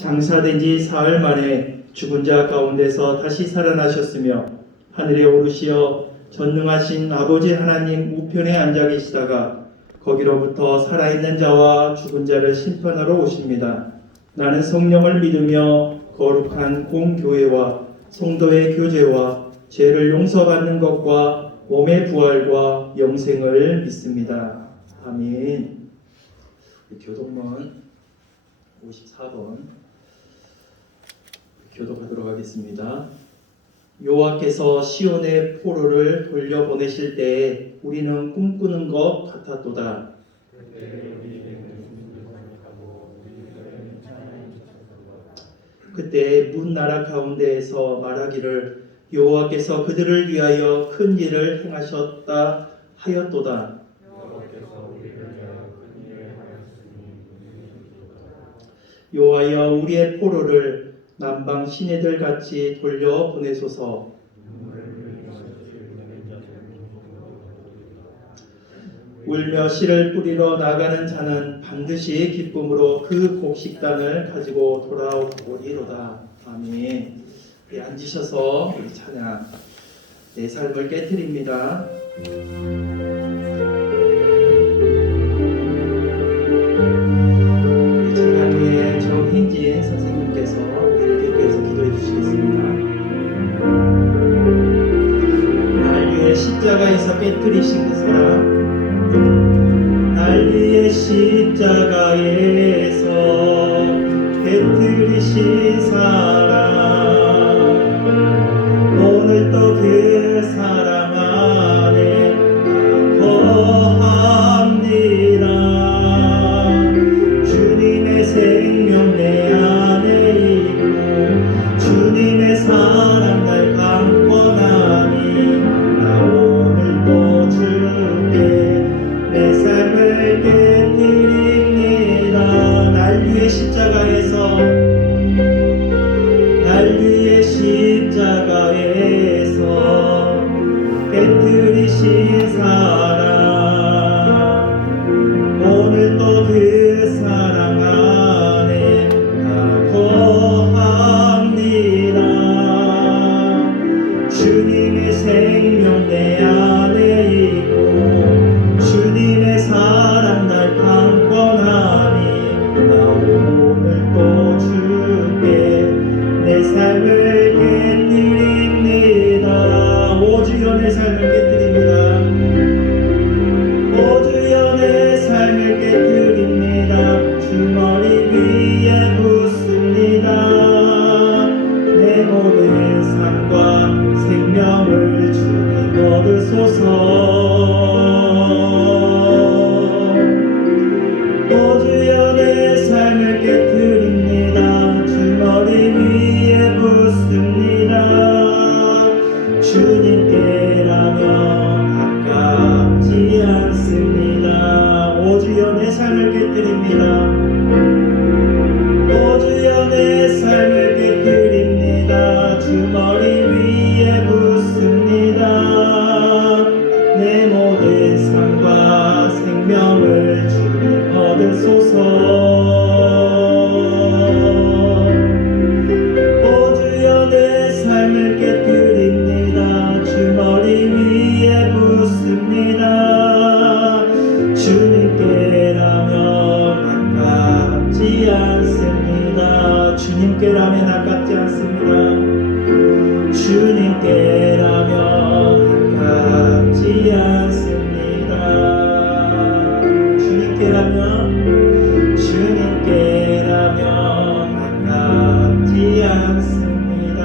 장사된 지 사흘 만에 죽은 자 가운데서 다시 살아나셨으며 하늘에 오르시어 전능하신 아버지 하나님 우편에 앉아 계시다가 거기로부터 살아있는 자와 죽은 자를 심판하러 오십니다. 나는 성령을 믿으며 거룩한 공교회와 성도의 교제와 죄를 용서받는 것과 몸의 부활과 영생을 믿습니다. 아멘. 교독문 54번 교독하도록 하겠습니다. 여호와께서 시온의 포로를 돌려보내실 때에 우리는 꿈꾸는 것 같았도다. 그때 문 나라 가운데에서 말하기를 여호와께서 그들을 위하여 큰 일을 행하셨다 하였도다. 여호와여 우리의 포로를 남방 시내들 같이 돌려 보내소서. 울며 씨를 뿌리러 나가는 자는 반드시 기쁨으로 그 곡식단을 가지고 돌아오리로다. 아멘. 네, 앉으셔서 우리 찬양 내 삶을 깨뜨립니다. 찬양 후에 정hin진 선생님께서 우리를 대표해서 기도해 주시겠습니다. 날 위해 십자가에서 깨뜨리신 그 사랑, 날 위해 십자가에서 깨뜨리신 사랑, 오늘 또 그 사랑 안에 거합니다. 주님의 생명 내 안에 있고 주님의 사랑 날 강권하니 나 오늘 또 주께 내 삶을 깨뜨립니다. 날 위해 십자가에서 깨뜨리신 사랑, 오늘 또 그 사랑 안에 나 거합니다. 주님의 생명 내 안에 있고 주님의 사랑 날 강권하니 나 오늘 또 주께 내 삶을 깨뜨립니다. 오 주여 내 삶을 깨뜨립니다. 오 주여 내 삶을 깨뜨립니다. 주머니 위에 붓습니다. 내 모든 삶과 생명을 주님 얻으소서. 오 주여 내 삶을 깨뜨립니다. 주머니 위에 붓습니다. 주님께라면 아깝지 않습니다. 오 주여 내 삶을 깨뜨립니다. 오 주여 내 삶을 깨뜨립니다. 주머니 위에 붓습니다. 내 모든 삶과 생명을 주님 얻으소서. 오 주여 내 삶을 깨뜨립니다. 주머니 위에 붓습니다. 주님께라면 아깝지 않습니다. 주님께라면 아깝지 않습니다. 주님께라면 아깝지 않습니다. 주님께라면 아깝지 않습니다.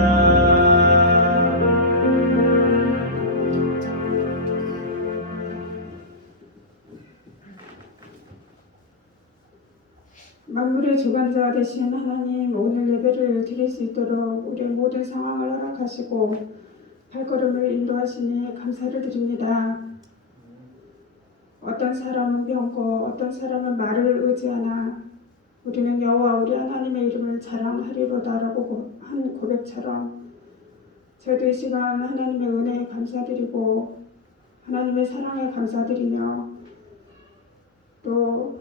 만물의 주관자 되신 하나님, 오늘 예배를 드릴 수 있도록 우리의 모든 상황을 허락하시고 발걸음을 인도하시니 감사를 드립니다. 어떤 사람은 병고, 어떤 사람은 말을 의지하나 우리는 여호와 우리 하나님의 이름을 자랑하리로다라고 한 고백처럼 저희도 이 시간 하나님의 은혜에 감사드리고 하나님의 사랑에 감사드리며 또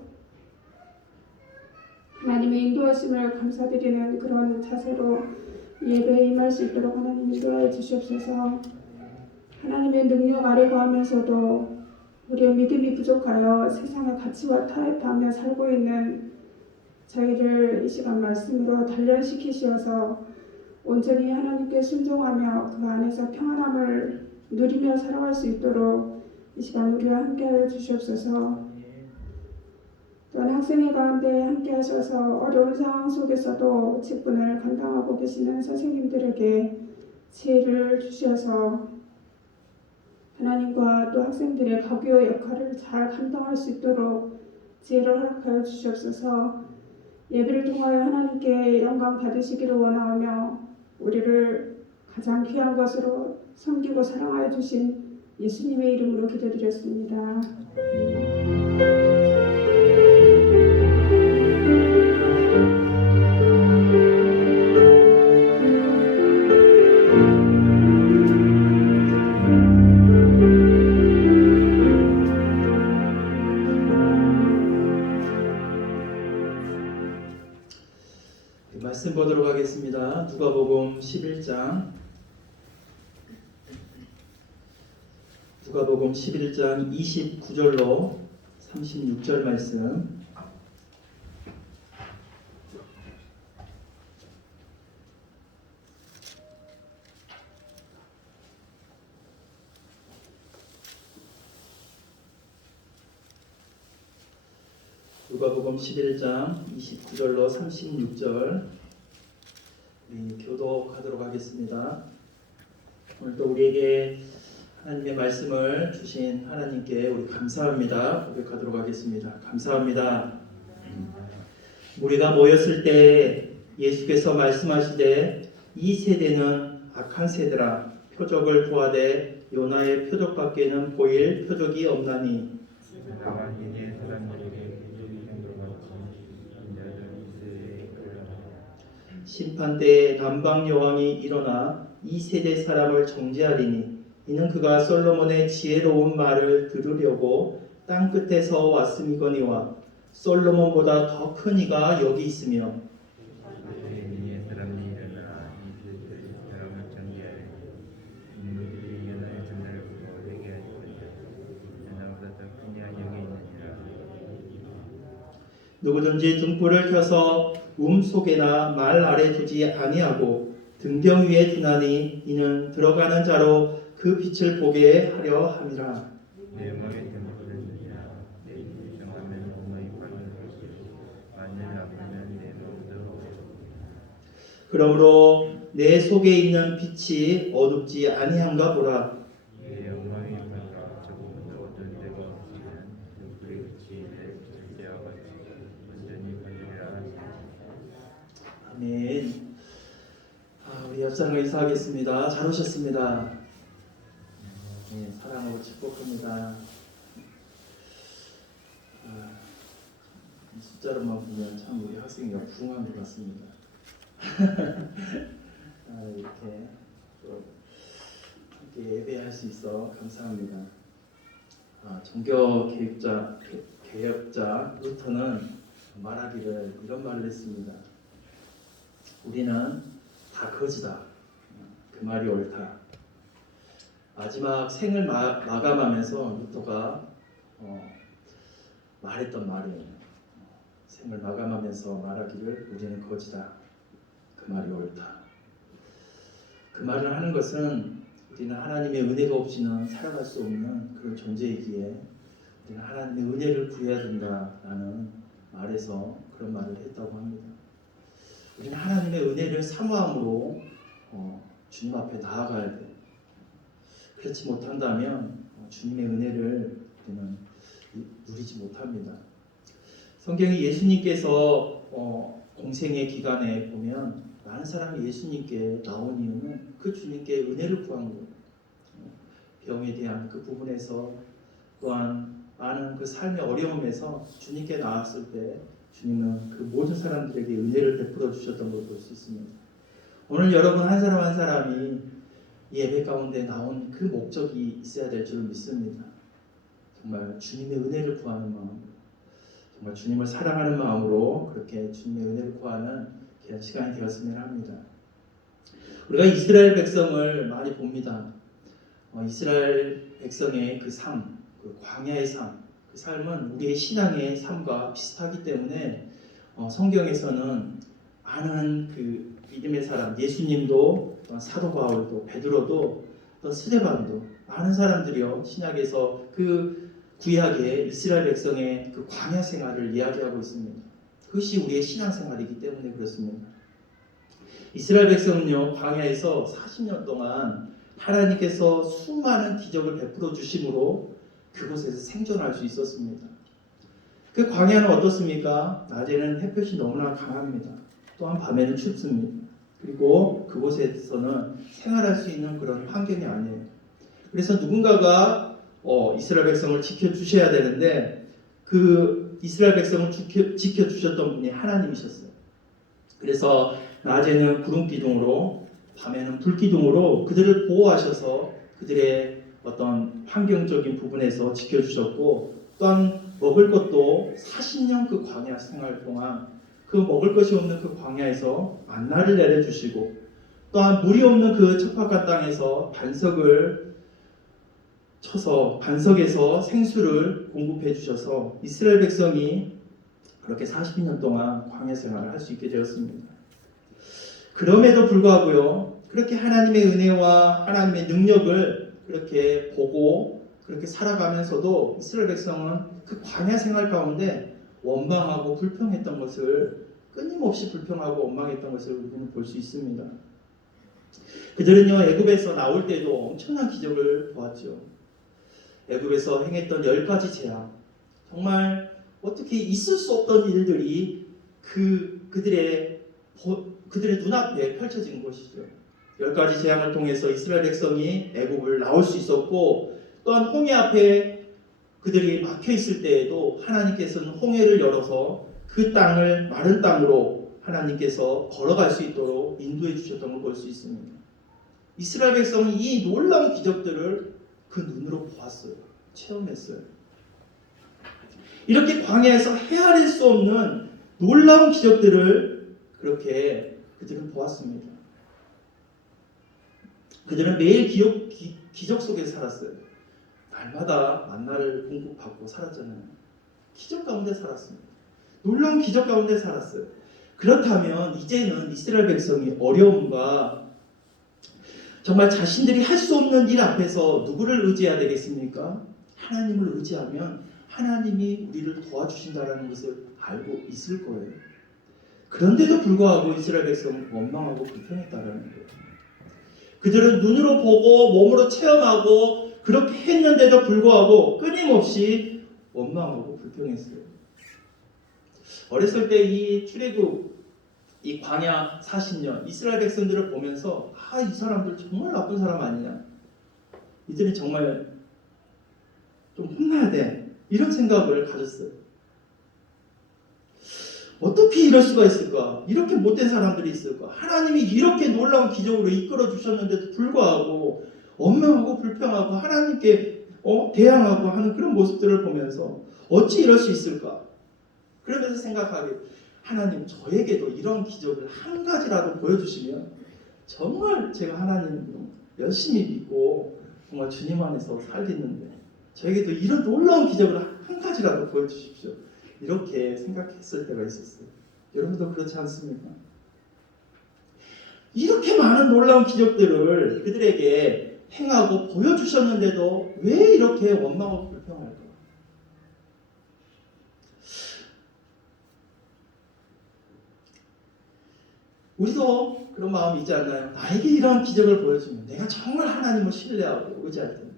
하나님의 인도하심을 감사드리는 그런 자세로 예배에 임할 수 있도록 하나님 인도하여 주시옵소서. 하나님의 능력 아래 거하면서도 우리의 믿음이 부족하여 세상의 가치와 타협하며 살고 있는 저희를 이 시간 말씀으로 단련시키시어서 온전히 하나님께 순종하며 그 안에서 평안함을 누리며 살아갈 수 있도록 이 시간 우리와 함께하여 주시옵소서. 또한 학생회 가운데 함께하셔서 어려운 상황 속에서도 직분을 감당하고 계시는 선생님들에게 지혜를 주셔서 하나님과 또 학생들의 가교 역할을 잘 감당할 수 있도록 지혜를 허락하여 주시옵소서. 예배를 통하여 하나님께 영광 받으시기를 원하오며 우리를 가장 귀한 것으로 섬기고 사랑하여 주신 예수님의 이름으로 기도드렸습니다. 말씀 보도록 하겠습니다. 누가복음 11장 누가복음 11장 29절로 36절 말씀. 누가복음 11장 29절로 36절 교독하도록 하겠습니다. 오늘도 우리에게 하나님의 말씀을 주신 하나님께 우리 감사합니다. 고백하도록 하겠습니다. 감사합니다. 우리가 모였을 때 예수께서 말씀하시되 이 세대는 악한 세대라 표적을 구하되 요나의 표적밖에는 보일 표적이 없나니 심판때에 남방 여왕이 일어나 이 세대 사람을 정죄하리니 이는 그가 솔로몬의 지혜로운 말을 들으려고 땅 끝에서 왔음이거니와 솔로몬보다 더 큰 이가 여기 있으며 누구든지 등불을 켜서 속에나 말 아래 두지 아니하고 등경 위에 두나니 이는 들어가는 자로 그 빛을 보게 하려 함이라. 그러므로 내 속에 있는 빛이 어둡지 아니한가 보라. 아멘. 우리 옆사람과 인사하겠습니다. 잘 오셨습니다. 네, 사랑하고 축복합니다. 숫자로만 보면 참 우리 학생이 부흥한 것 같습니다. 이렇게 또 함께 예배할 수 있어 감사합니다. 종교 개혁자 루터는 말하기를 이런 말을 했습니다. 우리는 다 거지다. 그 말이 옳다. 마지막 생을 마감하면서 루터가 말했던 말이에요. 생을 마감하면서 말하기를 우리는 거지다. 그 말이 옳다. 그 말을 하는 것은 우리는 하나님의 은혜가 없이는 살아갈 수 없는 그런 존재이기에 우리는 하나님의 은혜를 구해야 된다라는 말에서 그런 말을 했다고 합니다. 우리는 하나님의 은혜를 사모함으로 주님 앞에 나아가야 돼요. 그렇지 못한다면 주님의 은혜를 우리는 누리지 못합니다. 성경에 예수님께서 공생의 기간에 보면 많은 사람이 예수님께 나온 이유는 그 주님께 은혜를 구한 거예요. 병에 대한 그 부분에서 또한 많은 그 삶의 어려움에서 주님께 나왔을 때 주님은 그 모든 사람들에게 은혜를 베풀어 주셨던 걸 볼 수 있습니다. 오늘 여러분 한 사람 한 사람이 예배 가운데 나온 그 목적이 있어야 될 줄 믿습니다. 정말 주님의 은혜를 구하는 마음. 정말 주님을 사랑하는 마음으로 그렇게 주님의 은혜를 구하는 귀한 시간이 되었으면 합니다. 우리가 이스라엘 백성을 많이 봅니다. 이스라엘 백성의 그 삶, 그 광야의 삶, 그 삶은 우리의 신앙의 삶과 비슷하기 때문에 성경에서는 많은 그 믿음의 사람, 예수님도 사도 바울도 베드로도 또 스데반도 많은 사람들이요 신약에서 그 구약의 이스라엘 백성의 그 광야 생활을 이야기하고 있습니다. 그것이 우리의 신앙 생활이기 때문에 그렇습니다. 이스라엘 백성은요 광야에서 40년 동안 하나님께서 수많은 기적을 베풀어 주심으로 그곳에서 생존할 수 있었습니다. 그 광야는 어떻습니까? 낮에는 햇볕이 너무나 강합니다. 또한 밤에는 춥습니다. 그리고 그곳에서는 생활할 수 있는 그런 환경이 아니에요. 그래서 누군가가 이스라엘 백성을 지켜주셔야 되는데 그 이스라엘 백성을 지켜주셨던 분이 하나님이셨어요. 그래서 낮에는 구름 기둥으로 밤에는 불 기둥으로 그들을 보호하셔서 그들의 어떤 환경적인 부분에서 지켜주셨고 또한 먹을 것도 40년 그 광야 생활 동안 그 먹을 것이 없는 그 광야에서 만나를 내려주시고 또한 물이 없는 그 척박한 땅에서 반석을 쳐서 반석에서 생수를 공급해 주셔서 이스라엘 백성이 그렇게 40년 동안 광야 생활을 할 수 있게 되었습니다. 그럼에도 불구하고요 그렇게 하나님의 은혜와 하나님의 능력을 그렇게 보고 그렇게 살아가면서도 이스라엘 백성은 그 광야 생활 가운데 원망하고 불평했던 것을 끊임없이 불평하고 원망했던 것을 우리는 볼 수 있습니다. 그들은요 애굽에서 나올 때도 엄청난 기적을 보았죠. 애굽에서 행했던 10가지 재앙, 정말 어떻게 있을 수 없던 일들이 그들의 눈앞에 펼쳐진 것이죠. 10가지 재앙을 통해서 이스라엘 백성이 애굽을 나올 수 있었고 또한 홍해 앞에 그들이 막혀 있을 때에도 하나님께서는 홍해를 열어서 그 땅을 마른 땅으로 하나님께서 걸어갈 수 있도록 인도해 주셨던 걸 볼 수 있습니다. 이스라엘 백성은 이 놀라운 기적들을 그 눈으로 보았어요. 체험했어요. 이렇게 광야에서 헤아릴 수 없는 놀라운 기적들을 그렇게 그들은 보았습니다. 그들은 매일 기적 속에 살았어요. 날마다 만나를 공급받고 살았잖아요. 기적 가운데 살았습니다. 놀라운 기적 가운데 살았어요. 그렇다면 이제는 이스라엘 백성이 어려움과 정말 자신들이 할 수 없는 일 앞에서 누구를 의지해야 되겠습니까? 하나님을 의지하면 하나님이 우리를 도와주신다는 것을 알고 있을 거예요. 그런데도 불구하고 이스라엘 백성은 원망하고 불평했다는 거예요. 그들은 눈으로 보고 몸으로 체험하고 그렇게 했는데도 불구하고 끊임없이 원망하고 불평했어요. 어렸을 때 이 출애굽 이 광야 40년 이스라엘 백성들을 보면서 이 사람들 정말 나쁜 사람 아니냐, 이들이 정말 좀 혼나야 돼, 이런 생각을 가졌어요. 어떻게 이럴 수가 있을까? 이렇게 못된 사람들이 있을까? 하나님이 이렇게 놀라운 기적으로 이끌어 주셨는데도 불구하고 원망하고 불평하고 하나님께 대항하고 하는 그런 모습들을 보면서 어찌 이럴 수 있을까? 그러면서 생각하게, 하나님 저에게도 이런 기적을 한 가지라도 보여주시면 정말 제가 하나님 열심히 믿고 정말 주님 안에서 살겠는데 저에게도 이런 놀라운 기적을 한 가지라도 보여주십시오. 이렇게 생각했을 때가 있었어요. 여러분도 그렇지 않습니까? 이렇게 많은 놀라운 기적들을 그들에게 행하고 보여주셨는데도 왜 이렇게 원망하고 불평할까? 우리도 그런 마음이 있지 않나요? 나에게 이런 기적을 보여주면 내가 정말 하나님을 신뢰하고 의지할 텐데,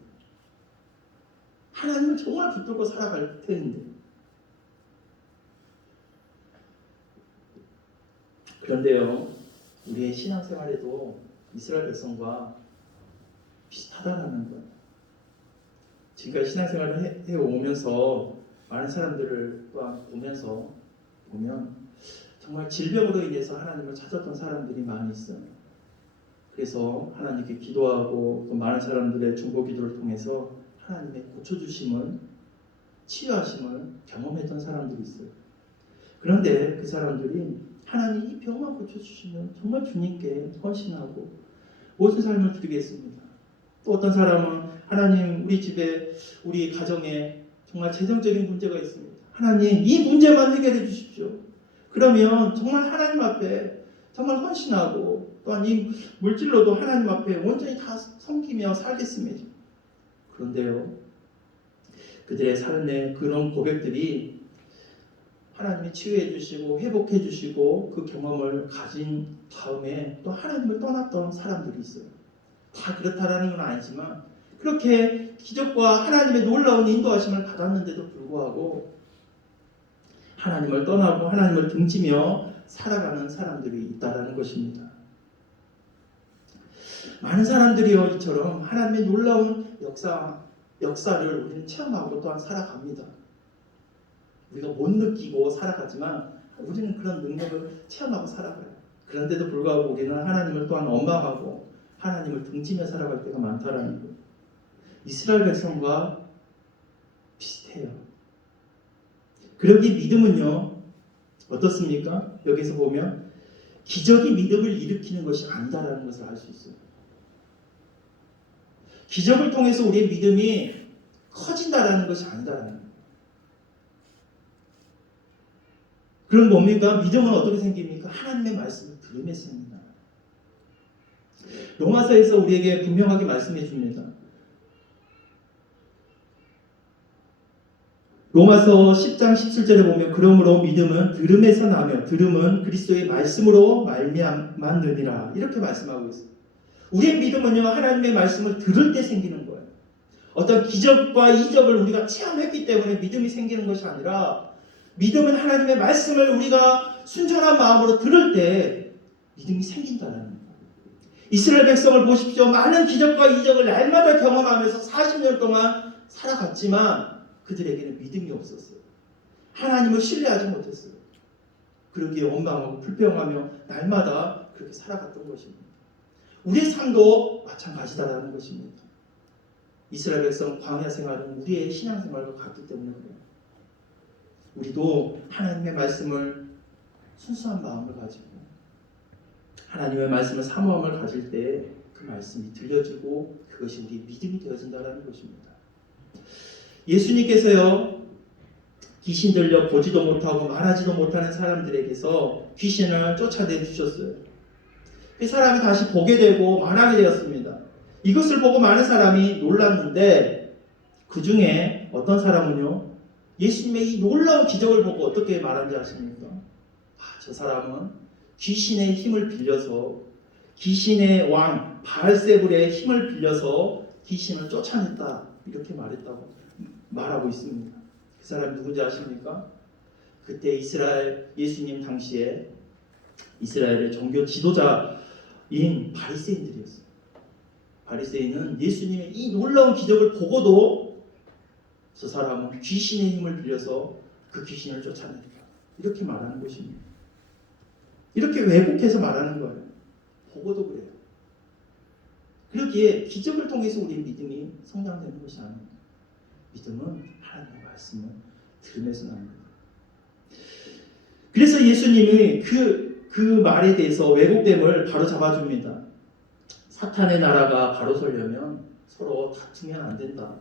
하나님을 정말 붙들고 살아갈 텐데. 그런데요, 우리의 신앙생활에도 이스라엘 백성과 비슷하다는 거예요. 지금까지 신앙생활을 해오면서 많은 사람들을 또한 보면 정말 질병으로 인해서 하나님을 찾았던 사람들이 많이 있어요. 그래서 하나님께 기도하고 또 많은 사람들의 중보 기도를 통해서 하나님의 고쳐주심을 치유하심을 경험했던 사람들이 있어요. 그런데 그 사람들이 하나님 이 병만 고쳐주시면 정말 주님께 헌신하고 모든 삶을 드리겠습니다. 또 어떤 사람은 하나님 우리 집에 우리 가정에 정말 재정적인 문제가 있습니다. 하나님 이 문제만 해결해 주십시오. 그러면 정말 하나님 앞에 정말 헌신하고 또한 이 물질로도 하나님 앞에 온전히 다 섬기며 살겠습니다. 그런데요, 그들의 삶의 그런 고백들이 하나님이 치유해 주시고 회복해 주시고 그 경험을 가진 다음에 또 하나님을 떠났던 사람들이 있어요. 다 그렇다라는 건 아니지만 그렇게 기적과 하나님의 놀라운 인도하심을 받았는데도 불구하고 하나님을 떠나고 하나님을 등지며 살아가는 사람들이 있다라는 것입니다. 많은 사람들이요 이처럼 하나님의 놀라운 역사를 우리는 체험하고 또한 살아갑니다. 우리가 못 느끼고 살아가지만 우리는 그런 능력을 체험하고 살아가요. 그런데도 불구하고 우리는 하나님을 또한 원망하고 하나님을 등지며 살아갈 때가 많다라는 거예요. 이스라엘 백성과 비슷해요. 그러기 믿음은요 어떻습니까? 여기서 보면 기적이 믿음을 일으키는 것이 아니다라는 것을 알 수 있어요. 기적을 통해서 우리의 믿음이 커진다라는 것이 아니다라는 거예요. 그럼 뭡니까? 믿음은 어떻게 생깁니까? 하나님의 말씀을 들으면서 생깁니다. 로마서에서 우리에게 분명하게 말씀해 줍니다. 로마서 10장 17절에 보면 그러므로 믿음은 들음에서 나며 들음은 그리스도의 말씀으로 말미암느니라 이렇게 말씀하고 있어요. 우리의 믿음은요 하나님의 말씀을 들을 때 생기는 거예요. 어떤 기적과 이적을 우리가 체험했기 때문에 믿음이 생기는 것이 아니라 믿음은 하나님의 말씀을 우리가 순전한 마음으로 들을 때 믿음이 생긴다는 거예요. 이스라엘 백성을 보십시오. 많은 기적과 이적을 날마다 경험하면서 40년 동안 살아갔지만 그들에게는 믿음이 없었어요. 하나님을 신뢰하지 못했어요. 그러기에 원망하고 불평하며 날마다 그렇게 살아갔던 것입니다. 우리의 삶도 마찬가지다라는 것입니다. 이스라엘 백성 광야 생활은 우리의 신앙 생활과 같기 때문에 그래요. 우리도 하나님의 말씀을 순수한 마음을 가지고 하나님의 말씀을 사모함을 가질 때 그 말씀이 들려지고 그것이 우리 믿음이 되어진다는 것입니다. 예수님께서요 귀신 들려 보지도 못하고 말하지도 못하는 사람들에게서 귀신을 쫓아내 주셨어요. 그 사람이 다시 보게 되고 말하게 되었습니다. 이것을 보고 많은 사람이 놀랐는데 그 중에 어떤 사람은요 예수님의 이 놀라운 기적을 보고 어떻게 말한지 아십니까? 저 사람은 귀신의 힘을 빌려서 귀신의 왕 바알세불의 힘을 빌려서 귀신을 쫓아냈다 이렇게 말하고 있습니다. 그 사람이 누군지 아십니까? 그때 이스라엘 예수님 당시에 이스라엘의 종교 지도자인 바리새인들이었어요. 바리새인은 예수님의 이 놀라운 기적을 보고도 저 사람은 귀신의 힘을 빌려서 그 귀신을 쫓아냈다 이렇게 말하는 것입니다. 이렇게 왜곡해서 말하는 거예요. 보고도 그래요. 그러기에 기적을 통해서 우리의 믿음이 성장되는 것이 아닙니다. 믿음은 하나님의 말씀을 들으면서 납니다. 그래서 예수님이 그 말에 대해서 왜곡됨을 바로 잡아줍니다. 사탄의 나라가 바로 서려면 서로 다투면 안 된다.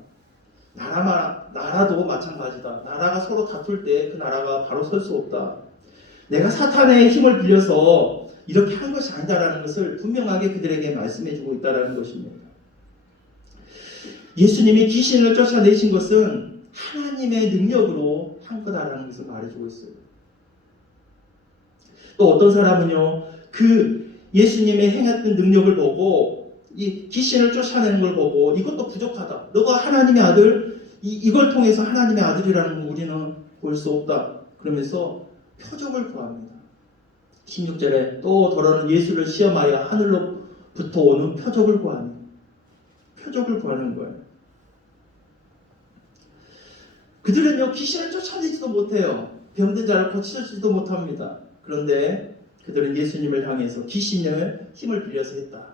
나라도 마찬가지다. 나라가 서로 다툴 때 그 나라가 바로 설 수 없다. 내가 사탄의 힘을 빌려서 이렇게 한 것이 아니다라는 것을 분명하게 그들에게 말씀해주고 있다는 것입니다. 예수님이 귀신을 쫓아내신 것은 하나님의 능력으로 한 거다라는 것을 말해주고 있어요. 또 어떤 사람은요, 그 예수님의 행했던 능력을 보고 이 귀신을 쫓아내는 걸 보고 이것도 부족하다. 너가 하나님의 아들, 이걸 통해서 하나님의 아들이라는 거 우리는 볼 수 없다. 그러면서 표적을 구합니다. 16절에 또 더러는 예수를 시험하여 하늘로부터 오는 표적을 구하는 거예요. 그들은요 귀신을 쫓아내지도 못해요. 병든 자를 고치지도 못합니다. 그런데 그들은 예수님을 향해서 귀신의 힘을 빌려서 했다.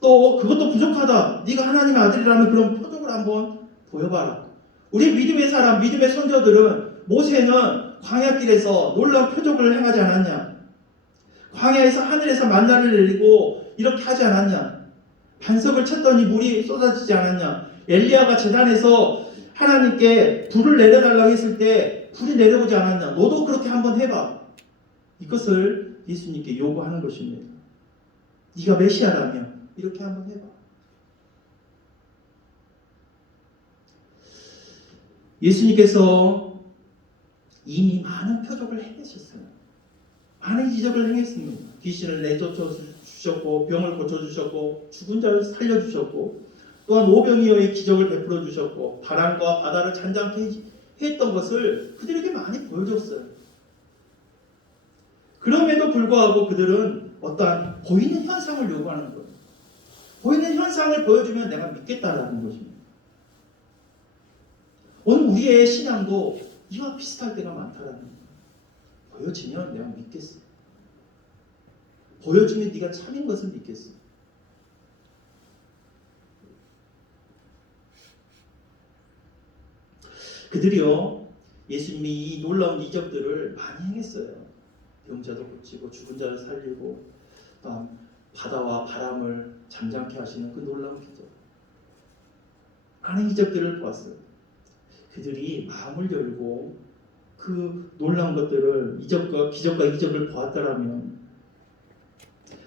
또 그것도 부족하다. 네가 하나님의 아들이라면 그런 표적을 한번 보여봐라. 우리 믿음의 사람, 믿음의 선조들은 모세는 광야길에서 놀라운 표적을 행하지 않았냐? 광야에서 하늘에서 만나를 내리고 이렇게 하지 않았냐? 반석을 쳤더니 물이 쏟아지지 않았냐? 엘리야가 제단에서 하나님께 불을 내려달라고 했을 때 불이 내려오지 않았냐? 너도 그렇게 한번 해봐. 이것을 예수님께 요구하는 것입니다. 네가 메시아라면 이렇게 한번 해봐. 예수님께서 이미 많은 표적을 행하셨어요. 많은 기적을 행했습니다. 귀신을 내쫓아 주셨고, 병을 고쳐주셨고, 죽은 자를 살려주셨고, 또한 오병이어의 기적을 베풀어 주셨고, 바람과 바다를 잔잔케 했던 것을 그들에게 많이 보여줬어요. 그럼에도 불구하고 그들은 어떠한 보이는 현상을 요구하는 거예요. 보이는 현상을 보여주면 내가 믿겠다라는 것입니다. 오늘 우리의 신앙도 이와 비슷할 때가 많다라는 거예요. 보여지면 내가 믿겠어. 보여주면 네가 참인 것을 믿겠어. 그들이요, 예수님이 이 놀라운 이적들을 많이 행했어요. 병자도 고치고 죽은 자를 살리고 바다와 바람을 잠잠케 하시는 그 놀라운 기적. 많은 이적들을 보았어요. 그들이 마음을 열고 그 놀라운 것들을 기적과 이적을 보았다라면,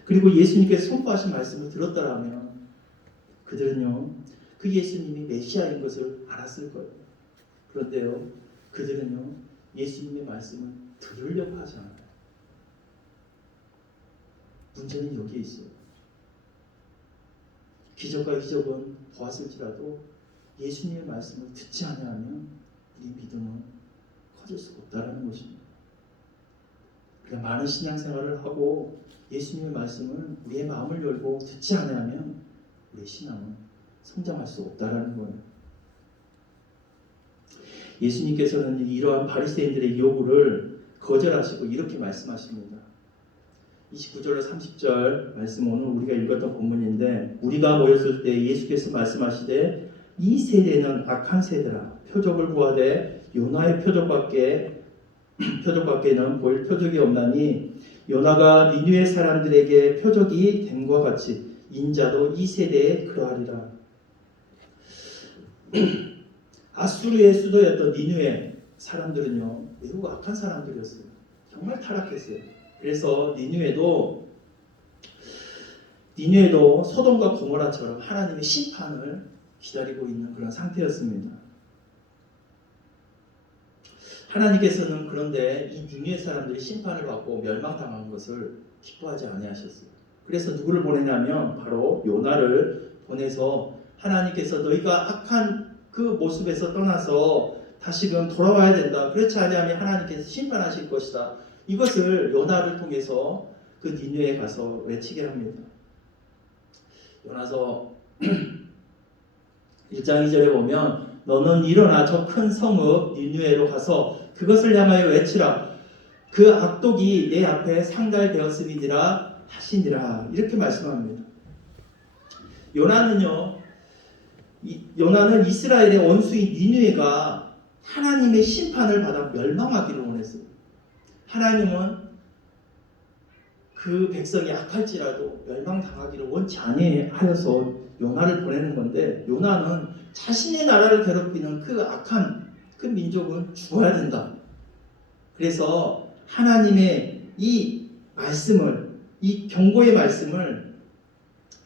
그리고 예수님께서 선포하신 말씀을 들었다라면 그들은요, 그 예수님이 메시아인 것을 알았을 거예요. 그런데요, 그들은요, 예수님의 말씀을 들으려고 하지 않아요. 문제는 여기에 있어요. 기적과 이적은 보았을지라도 예수님의 말씀을 듣지 않으면 우리 믿음은 커질 수가 없다는 것입니다. 그러니까 많은 신앙생활을 하고 예수님의 말씀을 우리의 마음을 열고 듣지 않으면 우리의 신앙은 성장할 수 없다는 거예요. 예수님께서는 이러한 바리새인들의 요구를 거절하시고 이렇게 말씀하십니다. 29절로 30절 말씀, 오늘 우리가 읽었던 본문인데, 우리가 모였을 때 예수께서 말씀하시되 이 세대는 악한 세대라. 표적을 구하되 요나의 표적밖에는 보일 표적이 없나니 요나가 니느웨 사람들에게 표적이 됨과 같이 인자도 이 세대에 그러하리라. 아수르의 수도였던 니느웨 사람들은요, 매우 악한 사람들이었어요. 정말 타락했어요. 그래서 니느웨도 소돔과 고모라처럼 하나님의 심판을 기다리고 있는 그런 상태였습니다. 하나님께서는 그런데 이 니느웨 사람들이 심판을 받고 멸망당한 것을 기뻐하지 아니하셨어요. 그래서 누구를 보내냐면 바로 요나를 보내서 하나님께서 너희가 악한 그 모습에서 떠나서 다시금 돌아와야 된다. 그렇지 않으면 하나님께서 심판하실 것이다. 이것을 요나를 통해서 그 니느웨에 가서 외치게 합니다. 요나서 1장 2절에 보면 너는 일어나 저 큰 성읍 니느웨로 가서 그것을 향하여 외치라. 그 악독이 내 앞에 상달되었음이니라 하시니라. 이렇게 말씀합니다. 요나는 이스라엘의 원수인 니느웨가 하나님의 심판을 받아 멸망하기를 원했어요. 하나님은 그 백성이 악할지라도 멸망당하기를 원치 아니하여서 요나를 보내는 건데, 요나는 자신의 나라를 괴롭히는 그 악한 그 민족은 죽어야 된다. 그래서 하나님의 이 말씀을, 이 경고의 말씀을,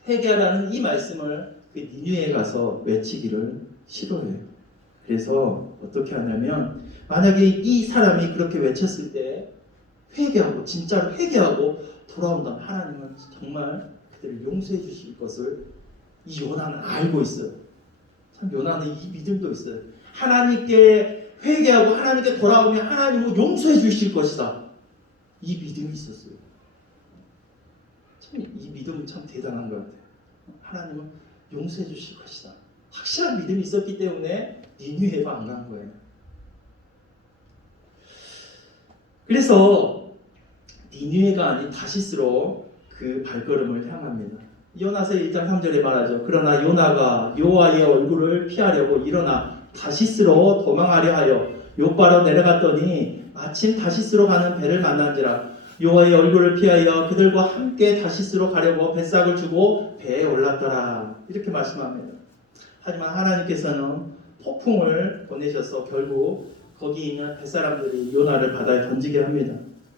회개하라는 이 말씀을 그 니느웨에 가서 외치기를 시도해요. 그래서 어떻게 하냐면, 만약에 이 사람이 그렇게 외쳤을 때 회개하고 진짜로 회개하고 돌아온다면 하나님은 정말 그들을 용서해 주실 것을 이 요나는 알고 있어요. 참 요나는 이 믿음도 있어요. 하나님께 회개하고 하나님께 돌아오면 하나님은 용서해 주실 것이다. 이 믿음이 있었어요. 참 이 믿음은 참 대단한 것 같아요. 하나님은 용서해 주실 것이다. 확실한 믿음이 있었기 때문에 니느웨도 안 간 거예요. 그래서 니느웨가 아닌 다시스로 그 발걸음을 향합니다. 요나서 1장 3절에 말하죠. 그러나 요나가 여호와의 얼굴을 피하려고 일어나 다시스로 도망하려 하여 욥바로 내려갔더니 마침 다시스로 가는 배를 만난지라. 여호와의 얼굴을 피하여 그들과 함께 다시스로 가려고 뱃삭을 주고 배에 올랐더라. 이렇게 말씀합니다. 하지만 하나님께서는 폭풍을 보내셔서 결국 거기 있는 뱃사람들이 요나를 바다에 던지게 합니다.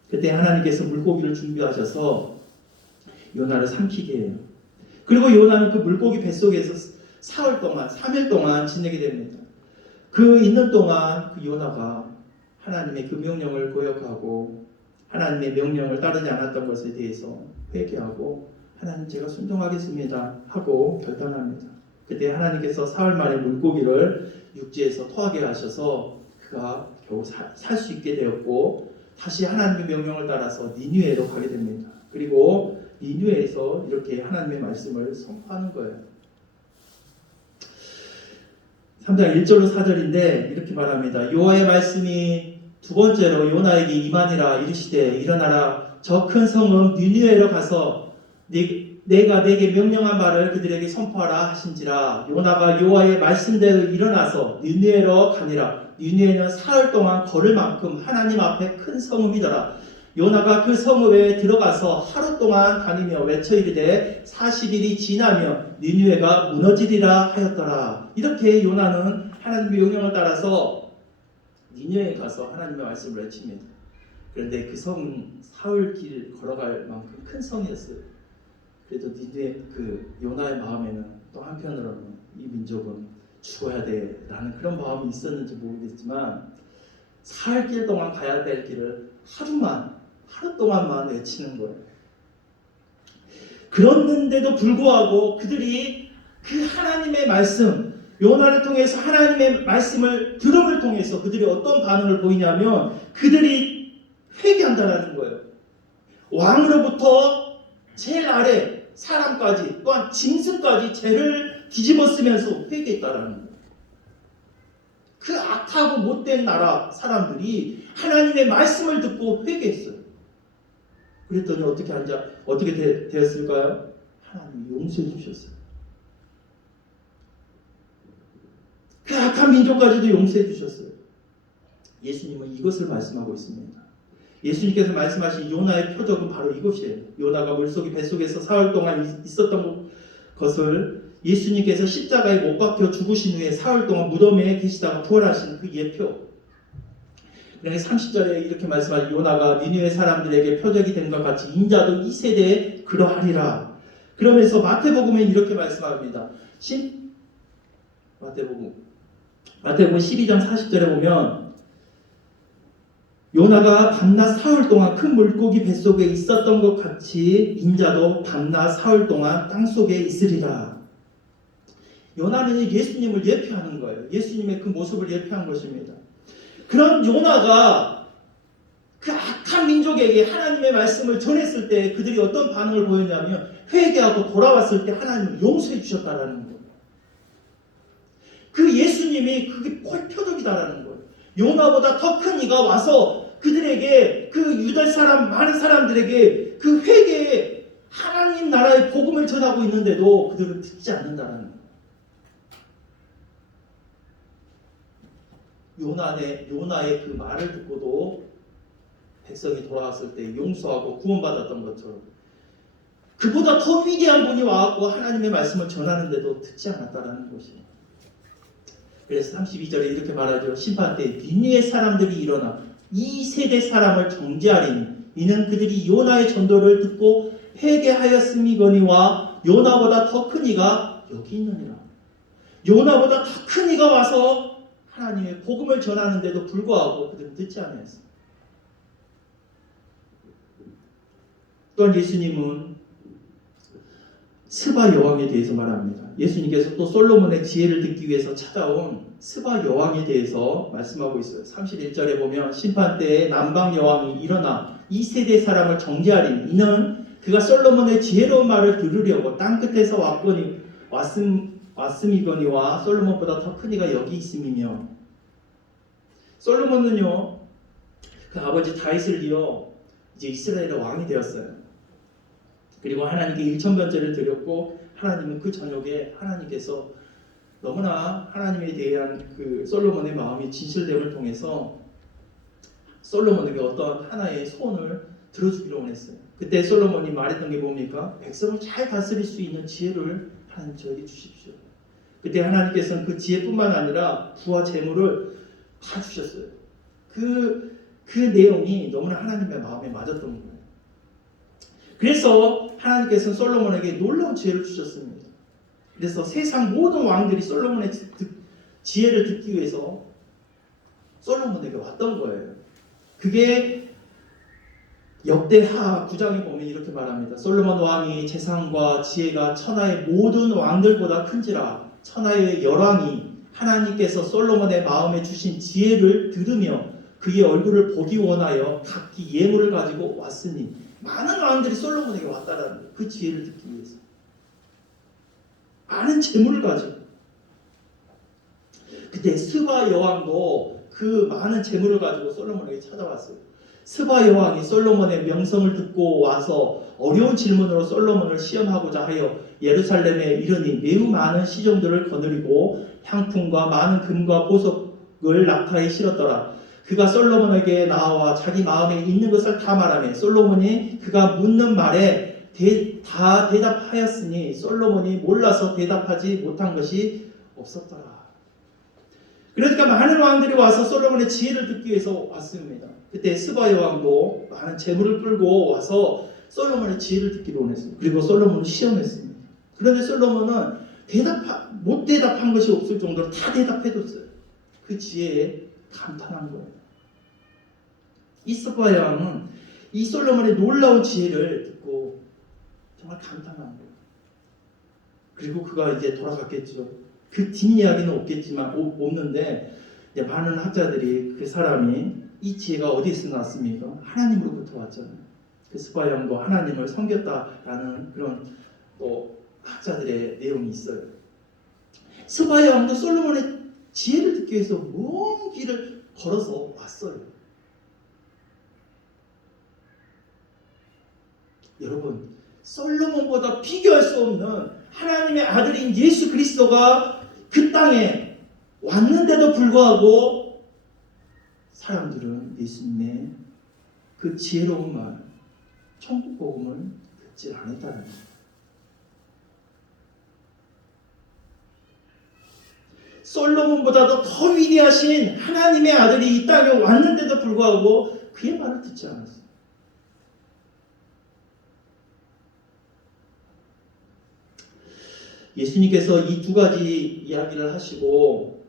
그때 하나님께서 물고기를 준비하셔서 요나를 삼키게 해요. 그리고 요나는 그 물고기 뱃속에서 사흘 동안, 3일 동안 지내게 됩니다. 그 있는 동안 그 요나가 하나님의 그 명령을 거역하고 하나님의 명령을 따르지 않았던 것에 대해서 회개하고 하나님 제가 순종하겠습니다 하고 결단합니다. 그때 하나님께서 사흘 만에 물고기를 육지에서 토하게 하셔서 그가 겨우 살 수 있게 되었고 다시 하나님의 명령을 따라서 니느웨로 가게 됩니다. 그리고 니느웨에서 이렇게 하나님의 말씀을 선포하는 거예요. 3장 1절로 4절인데 이렇게 말합니다. 여호와의 말씀이 두 번째로 요나에게 임하니라. 이르시되 일어나라 저 큰 성읍 니느웨로 가서 내가 내게 명령한 바를 그들에게 선포하라 하신지라. 요나가 여호와의 말씀대로 일어나서 니느웨로 가니라. 니느웨는 사흘 동안 걸을 만큼 하나님 앞에 큰 성읍이더라. 요나가 그 성읍에 들어가서 하루 동안 다니며 외쳐 이르되 40일이 지나며 니느웨가 무너지리라 하였더라. 이렇게 요나는 하나님의 명령을 따라서 니느웨에 가서 하나님의 말씀을 외칩니다. 그런데 그 성은 사흘 길 걸어갈 만큼 큰 성이었어요. 그래도 니느웨 그 요나의 마음에는 또 한편으로는 이 민족은 죽어야 돼라는 그런 마음이 있었는지 모르겠지만 사흘 길 동안 가야 될 길을 하루 동안만 외치는 거예요. 그랬는데도 불구하고 그들이 그 하나님의 말씀, 요나를 통해서 하나님의 말씀을 들음을 통해서 그들이 어떤 반응을 보이냐면 그들이 회개한다라는 거예요. 왕으로부터 제일 아래 사람까지 또한 짐승까지 죄를 뒤집어 쓰면서 회개했다라는 거예요. 그 악하고 못된 나라 사람들이 하나님의 말씀을 듣고 회개했어요. 그랬더니 어떻게 되었을까요? 하나님이 용서해 주셨어요. 그 악한 민족까지도 용서해 주셨어요. 예수님은 이것을 말씀하고 있습니다. 예수님께서 말씀하신 요나의 표적은 바로 이것이에요. 요나가 물속의 뱃속에서 사흘 동안 있었던 것을 예수님께서 십자가에 못 박혀 죽으신 후에 사흘 동안 무덤에 계시다가 부활하신 그 예표. 그러니까 30절에 이렇게 말씀하신 요나가 니느웨 사람들에게 표적이 된 것 같이 인자도 이 세대에 그러하리라. 그러면서 마태복음에 이렇게 말씀합니다. 마태복음 12장 40절에 보면 요나가 밤낮 사흘 동안 큰 물고기 뱃속에 있었던 것 같이 인자도 밤낮 사흘 동안 땅속에 있으리라. 요나는 예수님을 예표하는 거예요. 예수님의 그 모습을 예표한 것입니다. 그런 요나가 그 악한 민족에게 하나님의 말씀을 전했을 때 그들이 어떤 반응을 보였냐면 회개하고 돌아왔을 때 하나님을 용서해 주셨다라는 거예요. 그 예수님이 그게 표적이다라는 거예요. 요나보다 더 큰 이가 와서 그들에게 그 유대 사람 많은 사람들에게 그 회개에 하나님 나라의 복음을 전하고 있는데도 그들은 듣지 않는다라는 거예요. 요나의 그 말을 듣고도 백성이 돌아왔을 때 용서하고 구원받았던 것처럼 그보다 더 위대한 분이 와갖고 하나님의 말씀을 전하는데도 듣지 않았다라는 것이에요. 그래서 32절에 이렇게 말하죠. 심판 때 니느웨 사람들이 일어나 이 세대 사람을 정죄하리니 이는 그들이 요나의 전도를 듣고 회개하였음이거니와 요나보다 더 큰 이가 여기 있느니라. 요나보다 더 큰 이가 와서 하나님의 복음을 전하는데도 불구하고 그들은 듣지 않았어요. 또한 예수님은 스바 여왕에 대해서 말합니다. 예수님께서 또 솔로몬의 지혜를 듣기 위해서 찾아온 스바 여왕에 대해서 말씀하고 있어요. 31절에 보면 심판 때에 남방 여왕이 일어나 이 세대 사람을 정죄하리니 이는 그가 솔로몬의 지혜로운 말을 들으려고 땅 끝에서 왔음이거니와 솔로몬보다 더 큰 이가 여기 있음이며. 솔로몬은요 그 아버지 다윗을 이어 이제 이스라엘의 왕이 되었어요. 그리고 하나님께 1,000번제를 드렸고 하나님은 그 저녁에 하나님께서 너무나 하나님에 대한 그 솔로몬의 마음이 진실됨을 통해서 솔로몬에게 어떤 하나의 소원을 들어주기로 원했어요. 그때 솔로몬이 말했던 게 뭡니까? 백성을 잘 다스릴 수 있는 지혜를 하나님 저에게 주십시오. 그때 하나님께서는 그 지혜뿐만 아니라 부와 재물을 다 주셨어요. 그 내용이 너무나 하나님의 마음에 맞았던 거예요. 그래서 하나님께서는 솔로몬에게 놀라운 지혜를 주셨습니다. 그래서 세상 모든 왕들이 솔로몬의 지혜를 듣기 위해서 솔로몬에게 왔던 거예요. 그게 역대하 9장에 보면 이렇게 말합니다. 솔로몬 왕이 재산과 지혜가 천하의 모든 왕들보다 큰지라 천하의 열왕이 하나님께서 솔로몬의 마음에 주신 지혜를 들으며 그의 얼굴을 보기 원하여 각기 예물을 가지고 왔으니 많은 왕들이 솔로몬에게 왔다라는 거예요. 그 지혜를 듣기 위해서 많은 재물을 가지고. 그때 스바 여왕도 그 많은 재물을 가지고 솔로몬에게 찾아왔어요. 스바 여왕이 솔로몬의 명성을 듣고 와서 어려운 질문으로 솔로몬을 시험하고자 하여 예루살렘에 이르니 매우 많은 시종들을 거느리고 향품과 많은 금과 보석을 낙타에 실었더라. 그가 솔로몬에게 나와 자기 마음에 있는 것을 다 말하며 솔로몬이 그가 묻는 말에 다 대답하였으니 솔로몬이 몰라서 대답하지 못한 것이 없었더라. 그러니까 많은 왕들이 와서 솔로몬의 지혜를 듣기 위해서 왔습니다. 그때 스바 여왕도 많은 재물을 끌고 와서 솔로몬의 지혜를 듣기로 원했습니다. 그리고 솔로몬을 시험했습니다. 그런데 솔로몬은 못 대답한 것이 없을 정도로 다 대답해줬어요. 그 지혜에 감탄한 거예요. 이 스바 여왕은 이 솔로몬의 놀라운 지혜를 듣고 정말 감탄한 거예요. 그리고 그가 이제 돌아갔겠죠. 그 뒷이야기는 없는데 많은 학자들이 그 사람이 이 지혜가 어디서 났습니까? 하나님으로부터 왔잖아요. 그 스바 여왕도 하나님을 섬겼다라는 그런 또 학자들의 내용이 있어요. 스바 여왕도 솔로몬의 지혜를 듣기 위해서 먼 길을 걸어서 왔어요. 여러분, 솔로몬보다 비교할 수 없는 하나님의 아들인 예수 그리스도가 그 땅에 왔는데도 불구하고 사람들은 예수님의 그 지혜로운 말, 천국 복음을 듣지 않았다는 거예요. 솔로몬보다도 더 위대하신 하나님의 아들이 이 땅에 왔는데도 불구하고 그의 말을 듣지 않았어요. 예수님께서 이 두 가지 이야기를 하시고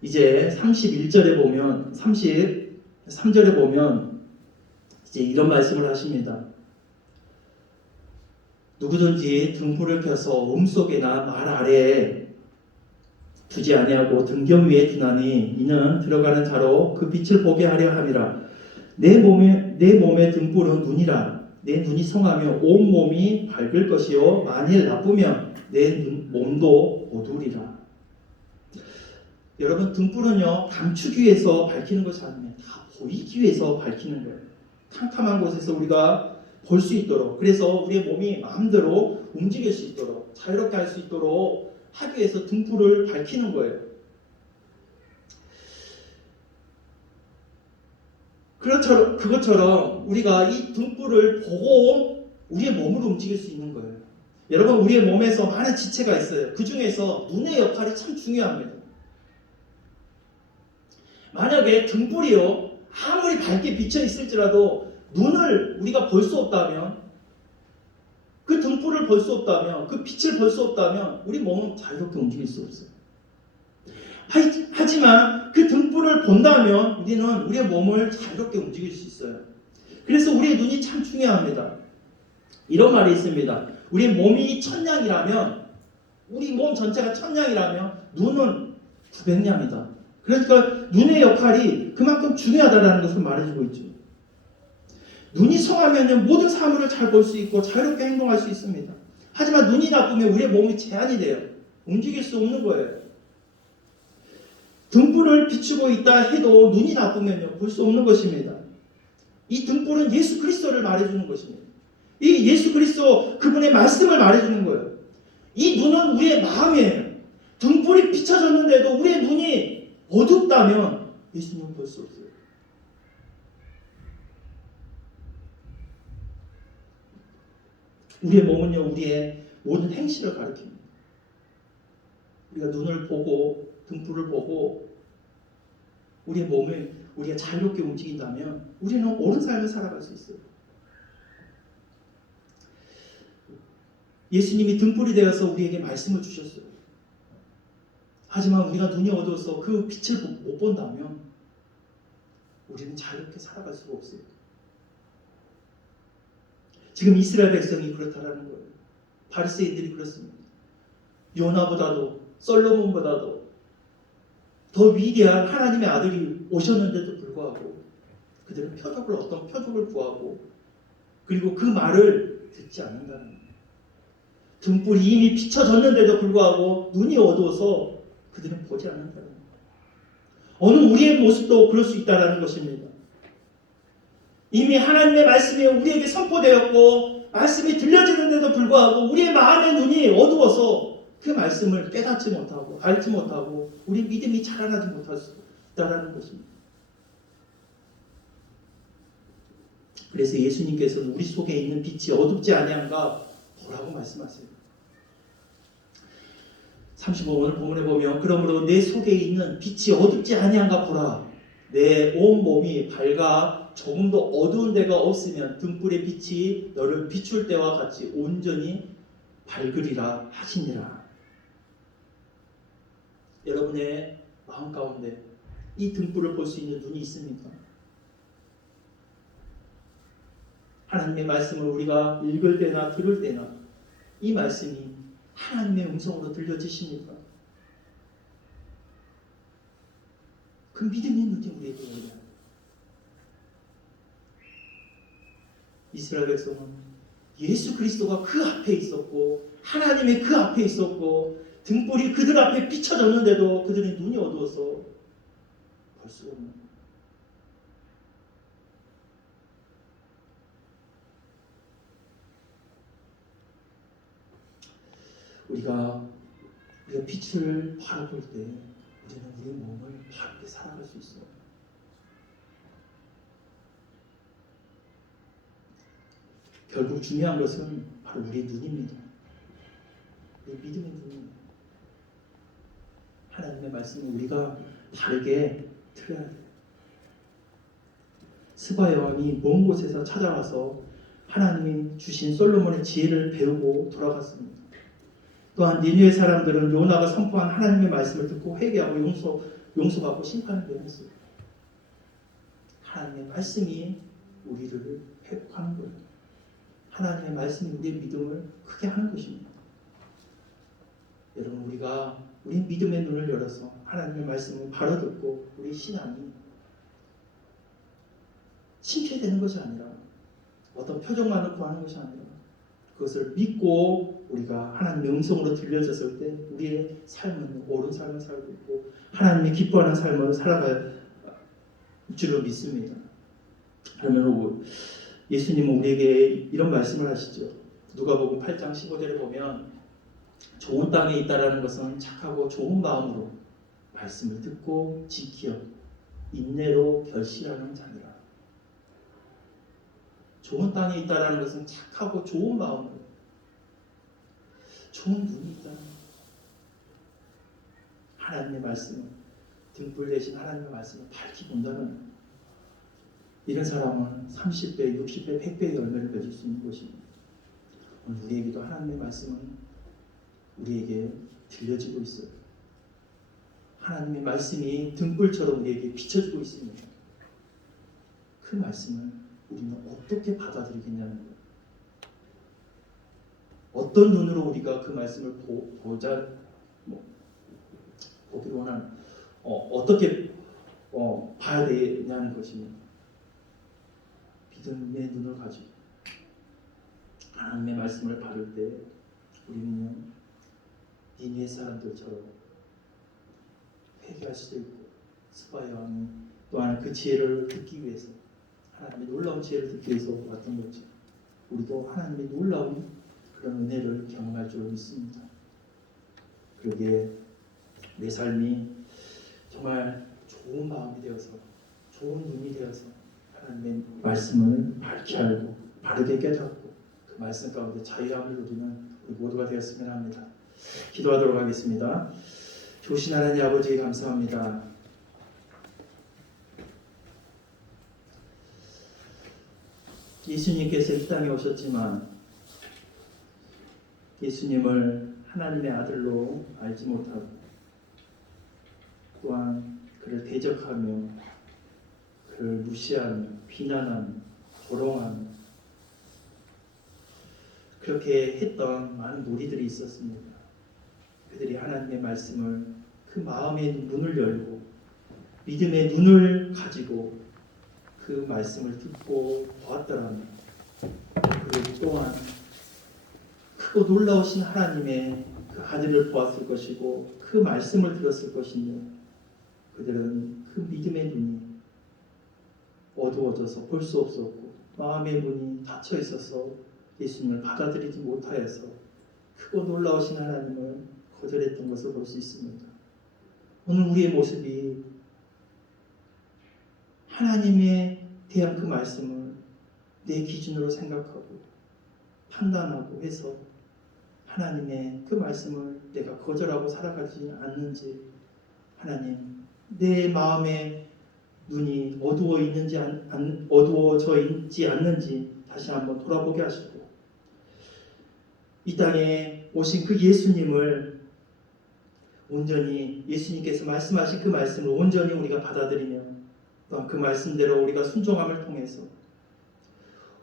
이제 31절에 보면 33절에 보면 이제 이런 말씀을 하십니다. 누구든지 등불을 켜서 음속에나 말 아래에 두지 아니하고 등경 위에 두나니 이는 들어가는 자로 그 빛을 보게 하려 함이라. 내 몸의 등불은 눈이라. 내 눈이 성하며 온 몸이 밝을 것이요 만일 나쁘면 내 몸도 어두우리라. 여러분, 등불은요 감추기 위해서 밝히는 것이 아니에요. 다 보이기 위해서 밝히는 거예요. 캄캄한 곳에서 우리가 볼 수 있도록, 그래서 우리의 몸이 마음대로 움직일 수 있도록, 자유롭게 할 수 있도록 하기 위해서 등불을 밝히는 거예요. 그것처럼 우리가 이 등불을 보고 우리의 몸을 움직일 수 있는 거예요. 여러분, 우리의 몸에서 많은 지체가 있어요. 그 중에서 눈의 역할이 참 중요합니다. 만약에 등불이요 아무리 밝게 비쳐 있을지라도 눈을 우리가 볼 수 없다면, 그 등불을 볼 수 없다면, 그 빛을 볼 수 없다면 우리 몸은 자유롭게 움직일 수 없어요. 하지만 그 등불을 본다면 우리는 우리의 몸을 자유롭게 움직일 수 있어요. 그래서 우리의 눈이 참 중요합니다. 이런 말이 있습니다. 우리의 몸이 1000냥이라면, 우리 몸 전체가 1000냥이라면 눈은 900냥이다. 그러니까 눈의 역할이 그만큼 중요하다는 것을 말해주고 있죠. 눈이 성하면 모든 사물을 잘 볼 수 있고 자유롭게 행동할 수 있습니다. 하지만 눈이 나쁘면 우리의 몸이 제한이 돼요. 움직일 수 없는 거예요. 등불을 비추고 있다 해도 눈이 나쁘면요 볼 수 없는 것입니다. 이 등불은 예수 그리스도를 말해주는 것입니다. 이 예수 그리스도, 그분의 말씀을 말해주는 거예요. 이 눈은 우리의 마음이에요. 등불이 비춰졌는데도 우리의 눈이 어둡다면 예수님은 볼 수 없어요. 우리의 몸은요, 우리의 모든 행실을 가리킵니다. 우리가 눈을 보고 등불을 보고 우리의 몸을 우리가 자유롭게 움직인다면 우리는 옳은 삶을 살아갈 수 있어요. 예수님이 등불이 되어서 우리에게 말씀을 주셨어요. 하지만 우리가 눈이 어두워서 그 빛을 못 본다면 우리는 자유롭게 살아갈 수가 없어요. 지금 이스라엘 백성이 그렇다라는 거예요. 바리새인들이 그렇습니다. 요나보다도 솔로몬보다도 더 위대한 하나님의 아들이 오셨는데도 불구하고 그들은 어떤 표적을 구하고 그리고 그 말을 듣지 않는다는 거예요. 등불이 이미 비춰졌는데도 불구하고 눈이 어두워서 그들은 보지 않는다는 거예요. 어느 우리의 모습도 그럴 수 있다는 것입니다. 이미 하나님의 말씀이 우리에게 선포되었고 말씀이 들려지는데도 불구하고 우리의 마음의 눈이 어두워서 그 말씀을 깨닫지 못하고 알지 못하고 우리 믿음이 자라나지 못할 수 있다는 것입니다. 그래서 예수님께서는 우리 속에 있는 빛이 어둡지 아니한가 보라고 말씀하세요. 35절 본문에 보면 그러므로 내 속에 있는 빛이 어둡지 아니한가 보라. 내 온 몸이 밝아 조금도 어두운 데가 없으면 등불의 빛이 너를 비출 때와 같이 온전히 밝으리라 하시니라. 여러분의 마음 가운데 이 등불을 볼 수 있는 눈이 있습니까? 하나님의 말씀을 우리가 읽을 때나 들을 때나 이 말씀이 하나님의 음성으로 들려지십니까? 그 믿음의 눈이 우리에게 열려요. 이스라엘 백성은 예수 그리스도가 그 앞에 있었고 하나님의 그 앞에 있었고 등불이 그들 앞에 비춰졌는데도 그들의 눈이 어두워서 볼 수가 없는 거예요. 우리가 빛을 바라볼 때 우리는 우리의 몸을 바르게 살아갈 수 있어요. 결국 중요한 것은 바로 우리의 눈입니다. 우리 믿음의 눈입니다. 하나님의 말씀을 우리가 바르게 들어야 돼요. 스바 여왕이 먼 곳에서 찾아와서 하나님이 주신 솔로몬의 지혜를 배우고 돌아갔습니다. 또한 니느웨 사람들은 요나가 선포한 하나님의 말씀을 듣고 회개하고 용서받고 심판을 면했어요. 하나님의 말씀이 우리를 회복하는 거예요. 하나님의 말씀이 우리의 믿음을 크게 하는 것입니다. 여러분 우리 믿음의 눈을 열어서 하나님의 말씀을 바로 듣고 우리 신앙이 침체되는 것이 아니라 어떤 표적만을 구하는 것이 아니라 그것을 믿고 우리가 하나님의 음성으로 들려졌을 때 우리의 삶은 옳은 삶을 살고 있고 하나님이 기뻐하는 삶을 살아갈 줄로 믿습니다. 그러면 예수님은 우리에게 이런 말씀을 하시죠. 누가복음 8장 15절에 보면 좋은 땅에 있다라는 것은 착하고 좋은 마음으로 말씀을 듣고 지켜 인내로 결실하는 자니라. 좋은 땅에 있다라는 것은 착하고 좋은 마음으로 좋은 눈이 있다는 거예요. 하나님의 말씀을 등불 대신 하나님의 말씀을 밝히 본다는 거예요. 이런 사람은 30배, 60배, 100배의 열매를 맺을 수 있는 것입니다. 오늘 우리에게도 하나님의 말씀은 우리에게 들려지고 있어요. 하나님의 말씀이 등불처럼 우리에게 비춰주고 있습니다. 그 말씀을 우리는 어떻게 받아들이겠냐는 거예요. 어떤 눈으로 우리가 그 말씀을 보기를 원하는 어떻게 봐야 되냐는 것입니다. 믿음의 눈을 가지고 하나님의 말씀을 받을 때 우리는 니느웨 사람들처럼 회개할 수도 있고 스바 여왕이 또한 그 지혜를 듣기 위해서 하나님의 놀라운 지혜를 듣기 위해서 왔던 거죠. 우리도 하나님의 놀라운 그런 은혜를 경험할 줄 믿습니다. 그러기에 내 삶이 정말 좋은 마음이 되어서 좋은 눈이 되어서 하나님의 말씀을 밝히 알고 바르게 깨닫고 그 말씀 가운데 자유함을 누리는 우리 모두가 되었으면 합니다. 기도하도록 하겠습니다. 좋으신 하나님 아버지 감사합니다. 예수님께서 이 땅에 오셨지만 예수님을 하나님의 아들로 알지 못하고 또한 그를 대적하며 그를 무시하며 비난하며 조롱하며 그렇게 했던 많은 무리들이 있었습니다. 그들이 하나님의 말씀을 그 마음의 문을 열고 믿음의 눈을 가지고 그 말씀을 듣고 보았더라면 그들 또한 크고 놀라우신 하나님의 그 아들을 보았을 것이고 그 말씀을 들었을 것인데 그들은 그 믿음의 눈이 어두워져서 볼 수 없었고 마음의 문이 닫혀 있어서 예수님을 받아들이지 못하여서 크고 놀라우신 하나님을 거절했던 것을 볼 수 있습니다. 오늘 우리의 모습이 하나님에 대한 그 말씀을 내 기준으로 생각하고 판단하고 해서 하나님의 그 말씀을 내가 거절하고 살아가지 않는지 하나님 내 마음의 눈이 어두워져 있지 않는지 다시 한번 돌아보게 하시고 이 땅에 오신 그 예수님을 온전히 예수님께서 말씀하신 그 말씀을 온전히 우리가 받아들이며 또한 그 말씀대로 우리가 순종함을 통해서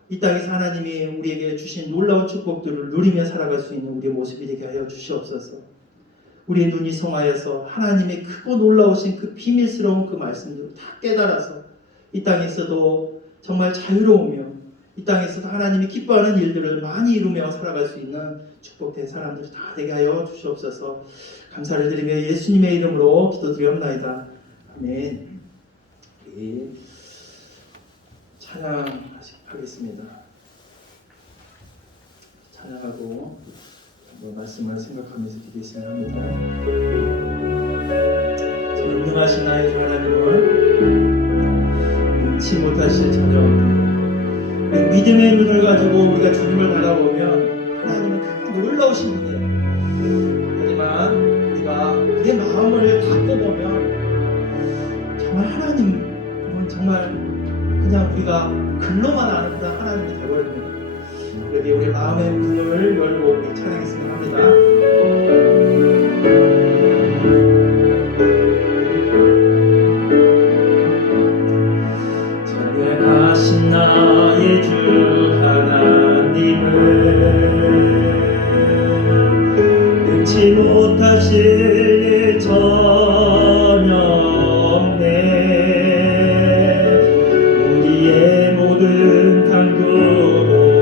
이 땅에서 하나님이 우리에게 주신 놀라운 축복들을 누리며 살아갈 수 있는 우리의 모습이 되게 하여 주시옵소서. 우리의 눈이 성하여서 하나님의 크고 놀라우신 그 비밀스러운 그 말씀들을 다 깨달아서 이 땅에서도 정말 자유로우며 이 땅에서도 하나님이 기뻐하는 일들을 많이 이루며 살아갈 수 있는 축복된 사람들이 다 되게 하여 주시옵소서. 감사를 드리며 예수님의 이름으로 기도드리옵나이다. 아멘. 우리 찬양하겠습니다. 찬양하고 말씀을 생각하면서 기도했어야 합니다. 전능하신 나의 주 하나님은 능치 못하실 전혀 없는 믿음의 눈을 가지고 우리가 주님을 바라보면 하나님은 그 놀라우신 분이에요. 하지만 우리가 내 마음을 닫고 보면 정말 하나님은 정말 그냥 우리가 글로만 아는 그런 하나님이 되어버립니다. 그러기 우리 마음의 문을 열고 우리 찬양했으면 합니다. 전능하신 나의 주 하나님은 능치 못하실 일 전혀 없네. 우리의 모든 간구도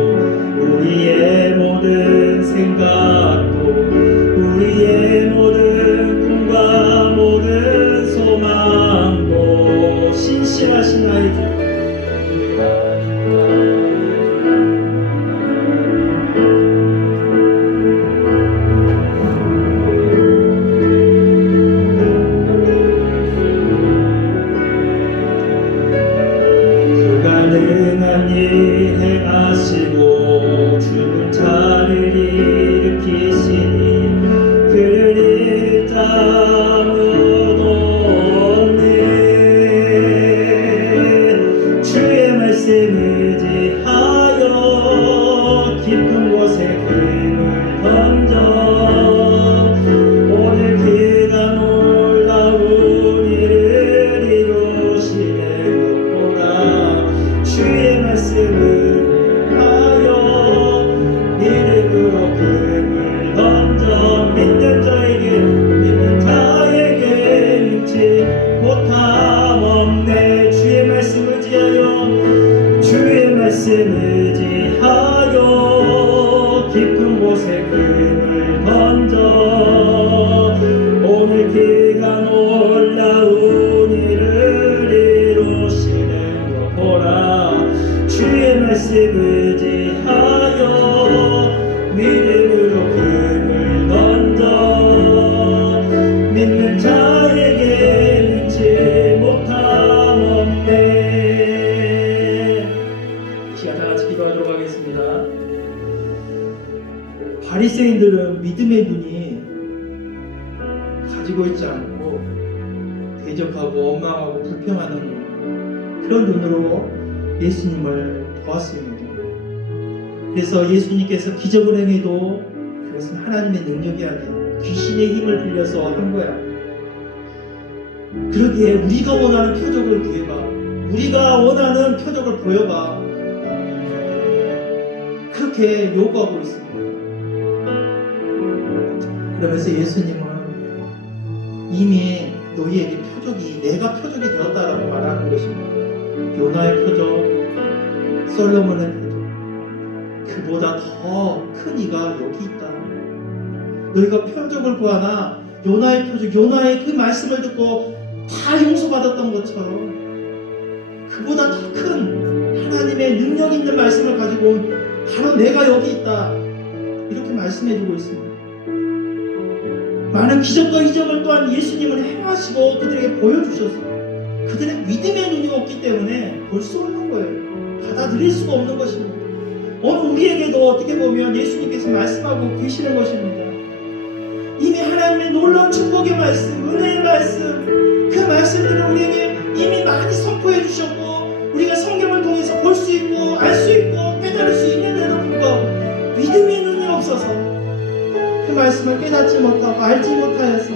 바리새인들은 믿음의 눈이 가지고 있지 않고 대적하고 원망하고 불평하는 그런 눈으로 예수님을 보았습니다. 그래서 예수님께서 기적을 행해도 그것은 하나님의 능력이 아니에요. 귀신의 힘을 빌려서 한 거야. 그러기에 우리가 원하는 표적을 구해봐. 우리가 원하는 표적을 보여봐. 그렇게 요구하고 있습니다. 그러면서 예수님은 이미 너희에게 표적이, 내가 표적이 되었다라고 말하는 것입니다. 요나의 표적, 솔로몬의 표적, 그보다 더 큰 이가 여기 있다. 너희가 표적을 구하나 요나의 표적, 요나의 그 말씀을 듣고 다 용서받았던 것처럼 그보다 더 큰 하나님의 능력 있는 말씀을 가지고 온 바로 내가 여기 있다. 이렇게 말씀해주고 있습니다. 많은 기적과 이적을 또한 예수님은 행하시고 그들에게 보여주셔서 그들의 믿음의 눈이 없기 때문에 볼 수 없는 거예요. 받아들일 수가 없는 것입니다. 오늘 우리에게도 어떻게 보면 예수님께서 말씀하고 계시는 것입니다. 이미 하나님의 놀라운 축복의 말씀, 은혜의 말씀, 그 말씀들을 우리에게 이미 많이 선포해 주셨고 우리가 성경을 통해서 볼 수 있고 알 수 있고 깨달을 수 있는데도 불구하고 믿음의 눈이 없어서 그 말씀을 깨닫지 못하고 알지 못하여서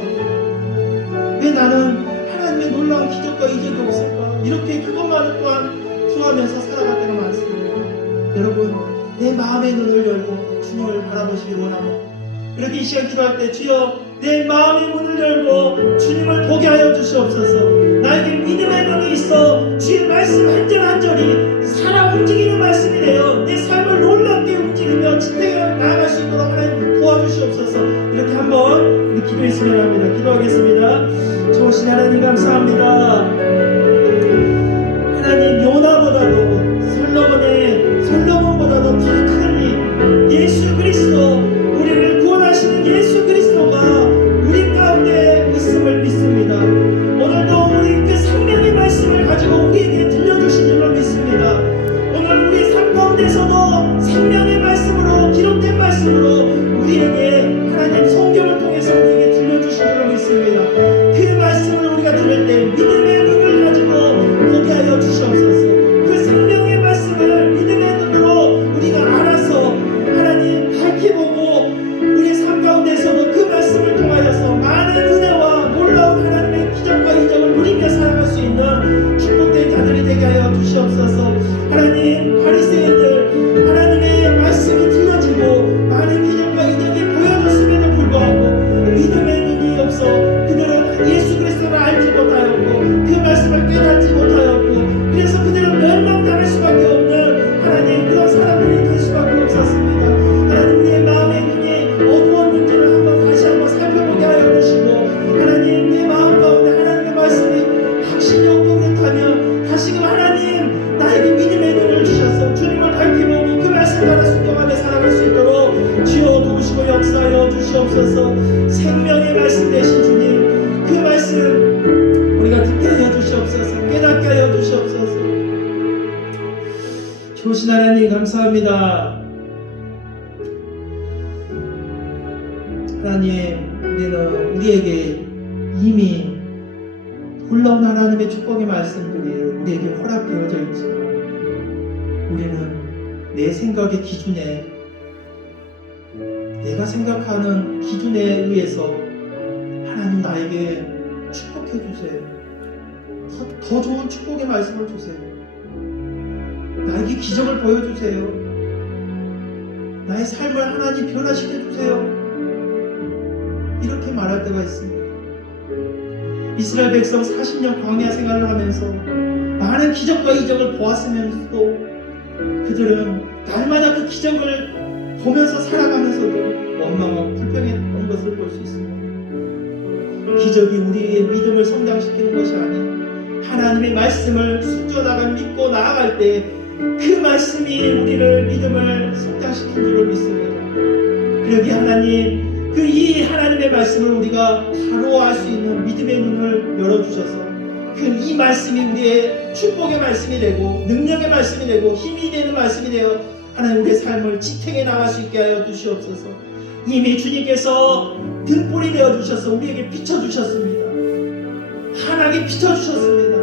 왜 나는 하나님의 놀라운 기적과 이적이 없을까? 이렇게 그것만을 또한 구하면서 살아갈 때가 많습니다. 여러분, 내 마음의 눈을 열고 주님을 바라보시기 원합니다. 그렇게 이 시간 기도할 때 주여 내 마음의 문을 열고 주님을 보게 하여 주시옵소서. 나에게 믿음의 눈이 있어 주의 말씀 한 절 한 절이 살아 움직이는 말씀이 되어 내 삶을 놀랍게 움직이며 지탱해 나아갈 수 있도록 하나님 도와주시옵소서. 이렇게 한번 우리 기도했으면 합니다. 기도하겠습니다. 좋으신 하나님 감사합니다. 하나님 요나보다도 솔로몬보다도 더 큰 이 예수 그리스도, 우리를 구원하시는 예수 그리스도가 우리 가운데 있음을 믿습니다. 오늘도 우리 그 생명의 말씀을 가지고 우리에게 들려주신 줄로 믿습니다. 오늘 우리 삶 가운데서도 생명의 말씀으로, 기록된 말씀으로 우리에게 하나님 성경을 통해서 우리에게 들려주신 줄로 믿습니다. 그 말씀을 우리가 들을 때 믿음의 눈을 가지고 보게 하여 주시옵소서. 그 생명의 말씀을 믿음의 눈으로 우리가 알아서 하나님 밝히 보고 우리 삶 가운데서도 그 말씀을 통하여서 많은 은혜와 놀라운 하나님의 기적과 이적을 누리며 살아갈 수 있는 축복된 자들이 되게 하여 주시옵소서. 하나님, 바리새인들 하나님의 말씀이 들려지고 많은 기적과 이적이 보여줬음에도 불구하고 믿음의 눈이 없어 그들은 예수 그리스도를 알지 못하였고 그 말씀을 깨닫지 못하였고 그래서 그들은 멸망당할 수밖에 없는 하나님 그런 사람들이 될 수밖에 없었습니다. 하나님, 내 마음의 눈이 어두웠는지를 다시 한번 살펴보게 하여 주시고 하나님, 내 마음 가운데 하나님의 말씀이 확신이 없고 그렇다면 다시금 하나님 나에게 믿음의 눈을 주셔서 주님을 밝히 보고 그 말씀 따라 순종하며 살아갈 수 있도록 주여 도우시고 역사하여 주시옵소서. 생명의 말씀 되신 주님, 그 말씀 우리가 듣게 하여 주시옵소서. 깨닫게 하여 주시옵소서. 좋으신 하나님 감사합니다. 하나님, 우리는 우리에게 이미 놀라운 하나님의 축복의 말씀들이 우리에게 허락되어져 있지만 우리는 내 생각의 기준에, 내가 생각하는 기준에 의해서 하나님 나에게 축복해 주세요. 더 좋은 축복의 말씀을 주세요. 나에게 기적을 보여주세요. 나의 삶을 하나님 변화시켜 주세요. 이렇게 말할 때가 있습니다. 이스라엘 백성 40년 광야 생활을 하면서 많은 기적과 이적을 보았으면서도 그들은 날마다 그 기적을 보면서 살아가면서도 원망하고 불평했던 것을 볼 수 있습니다. 기적이 우리의 믿음을 성장시키는 것이 아닌 하나님의 말씀을 순종하고 믿고 나아갈 때 그 말씀이 우리를 믿음을 성장시킨 줄을 믿습니다. 그러기 하나님, 그 이 하나님의 말씀을 우리가 바로 알 수 있는 믿음의 눈을 열어주셔서 그 이 말씀이 우리의 축복의 말씀이 되고 능력의 말씀이 되고 힘이 되는 말씀이 되어 하나님 우리의 삶을 지탱해 나갈 수 있게 하여 주시옵소서. 이미 주님께서 등불이 되어 주셔서 우리에게 비춰 주셨습니다. 환하게 비춰 주셨습니다.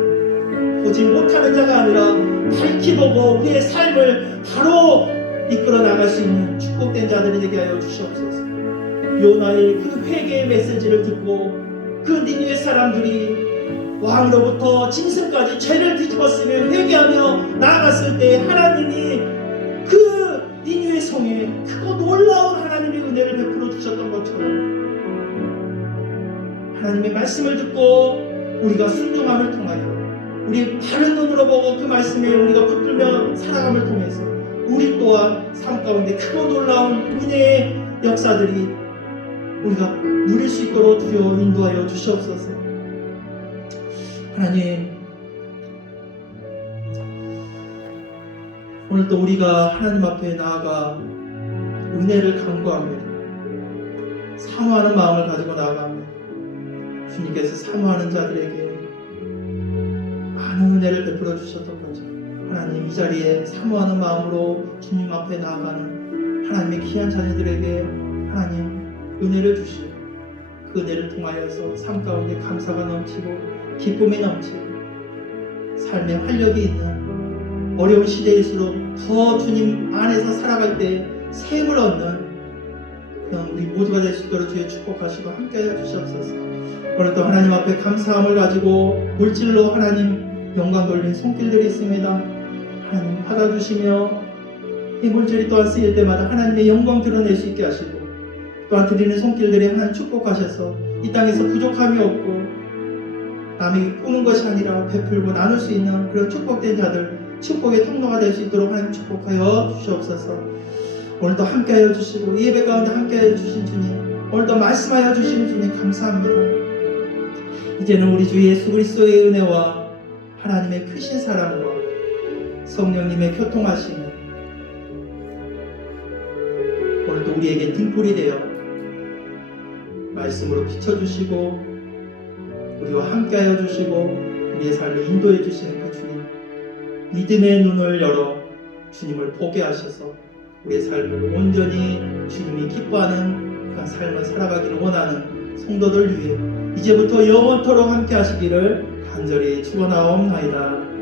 보지 못하는 자가 아니라 밝히 보고 우리의 삶을 바로 이끌어 나갈 수 있는 축복된 자들이 되게 하여 주시옵소서. 요나의 그 회개의 메시지를 듣고 그 니느웨 사람들이 왕으로부터 짐승까지 죄를 뒤집었으며 회개하며 나아갔을 때 하나님이 그 니느웨 성에 크고 놀라운 하나님의 은혜를 베풀어 주셨던 것처럼 하나님의 말씀을 듣고 우리가 순종함을 통하여 우리 바른 눈으로 보고 그 말씀에 우리가 붙들며 살아감을 통해서 우리 또한 삶 가운데 크고 놀라운 은혜의 역사들이 우리가 누릴 수 있도록 주여 인도하여 주시옵소서. 하나님, 오늘도 우리가 하나님 앞에 나아가 은혜를 간구합니다. 사모하는 마음을 가지고 나아갑니다. 주님께서 사모하는 자들에게 많은 은혜를 베풀어 주셨던 거죠. 하나님, 이 자리에 사모하는 마음으로 주님 앞에 나아가는 하나님의 귀한 자녀들에게 하나님 은혜를 주시고 그 은혜를 통하여서 삶 가운데 감사가 넘치고 기쁨이 넘치고 삶의 활력이 있는 어려운 시대일수록 더 주님 안에서 살아갈 때 샘을 얻는 그런 우리 모두가 될 수 있도록 주의 축복하시고 함께하여 주시옵소서. 오늘도 하나님 앞에 감사함을 가지고 물질로 하나님 영광 돌린 손길들이 있습니다. 하나님 받아주시며 이 물질이 또한 쓰일 때마다 하나님의 영광 드러낼 수 있게 하시고 또한 드리는 손길들이 하나님 축복하셔서 이 땅에서 부족함이 없고 남에게 꾸는 것이 아니라 베풀고 나눌 수 있는 그런 축복된 자들, 축복의 통로가 될 수 있도록 하나님 축복하여 주시옵소서. 오늘도 함께하여 주시고 이 예배 가운데 함께하여 주신 주님, 오늘도 말씀하여 주신 주님 감사합니다. 이제는 우리 주 예수 그리스도의 은혜와 하나님의 크신 사랑과 성령님의 교통하심이 오늘도 우리에게 등불이 되어 말씀으로 비춰주시고 우리와 함께하여 주시고 우리의 삶을 인도해 주시는 그 주님, 믿음의 눈을 열어 주님을 보게 하셔서 우리의 삶을 온전히 주님이 기뻐하는 그런 삶을 살아가기를 원하는 성도들 위해 이제부터 영원토록 함께 하시기를 간절히 축원하옵나이다.